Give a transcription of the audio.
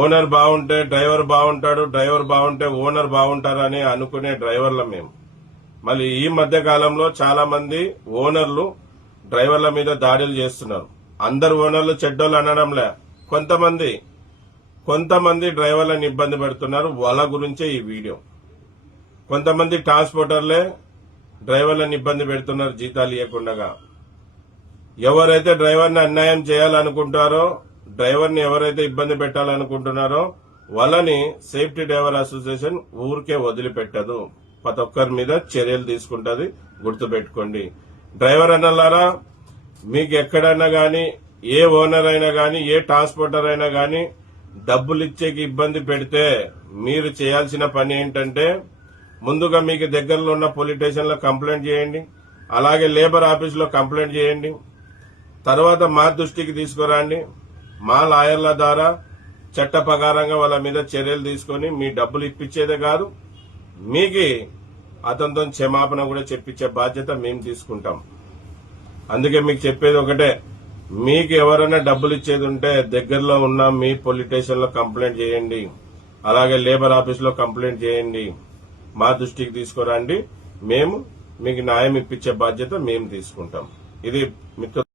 Owner బాగుంటే driver బాగుంటాడు, driver బాగుంటే ఓనర్ బాగుంటారు అని అనుకునే డ్రైవర్ల మేము. మళ్ళీ ఈ మధ్య కాలంలో చాలా మంది ఓనర్లు డ్రైవర్ల మీద దాడులు చేస్తున్నారు. అందరు ఓనర్లు చెడ్డోళ్ళు అనడంలే, కొంతమంది డ్రైవర్లను ఇబ్బంది పెడుతున్నారు. వాళ్ళ గురించే ఈ వీడియో. కొంతమంది ట్రాన్స్పోర్టర్లే డ్రైవర్లను ఇబ్బంది పెడుతున్నారు జీతాలు ఇవ్వకుండా. ఎవరైతే డ్రైవర్ని అన్యాయం చేయాలనుకుంటారో, డ్రైవర్ని ఎవరైతే ఇబ్బంది పెట్టాలనుకుంటున్నారో వాళ్ళని సేఫ్టీ డ్రైవర్ అసోసియేషన్ ఊరికే వదిలిపెట్టదు. ప్రతి ఒక్కరి మీద చర్యలు తీసుకుంటది, గుర్తుపెట్టుకోండి. డ్రైవర్ అన్నలారా, మీకు ఎక్కడైనా గాని, ఏ ఓనర్ అయినా గాని, ఏ ట్రాన్స్పోర్టర్ అయినా గాని డబ్బులు ఇచ్చేకి ఇబ్బంది పెడితే మీరు చేయాల్సిన పని ఏంటంటే, ముందుగా మీకు దగ్గరలో ఉన్న పోలీస్ స్టేషన్లో కంప్లైంట్ చేయండి, అలాగే లేబర్ ఆఫీసులో కంప్లైంట్ చేయండి. తర్వాత మా దృష్టికి తీసుకురండి. మా లాయర్ల ద్వారా చట్ట ప్రకారంగా వాళ్ళ మీద చర్యలు తీసుకుని మీ డబ్బులు ఇప్పించేదే కాదు, మీకు అతనితో క్షమాపణ కూడా చెప్పించే బాధ్యత మేము తీసుకుంటాం. అందుకే మీకు చెప్పేది ఒకటే, మీకు ఎవరైనా డబ్బులు ఇచ్చేది ఉంటే దగ్గరలో ఉన్న మీ పోలీస్ స్టేషన్ లో కంప్లైంట్ చేయండి, అలాగే లేబర్ ఆఫీస్ లో కంప్లైంట్ చేయండి. మా దృష్టికి తీసుకురండి. మేము మీకు న్యాయం ఇప్పించే బాధ్యత మేము తీసుకుంటాం. ఇది మిత్రులు.